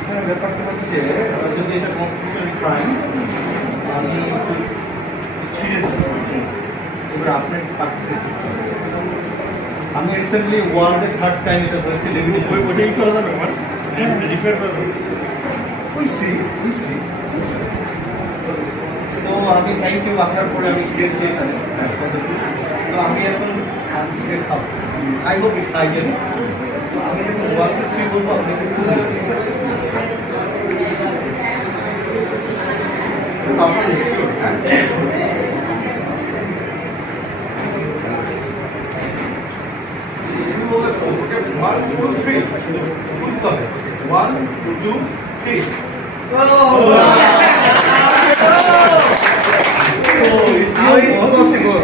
এখানে ব্যাপারটা হচ্ছে যদি এটা কনস্টিটিউশনাল ক্রাইম আমি ছিঁড়েছি, এবার আপনার কাছে আমি রিসেন্টলি ওয়ার্ল্ডে 3rd টাইম এটা হয়েছে ওইটাই করা যাবে আমার রিপেয়ার করা যাবে। বুঝছি। তো আমি থ্যাংক ইউ আসার পরে আমি গিয়েছি এখানে। তো আমি এখন আজকে খাবো, আই হোপ ইস হাইজেনিক। তো আমি যখন ওয়ার্ল্ডে কি বলবো আপনি কিন্তু One, two, three. Good হবে। 1, 2, 3. Oh, it's possible.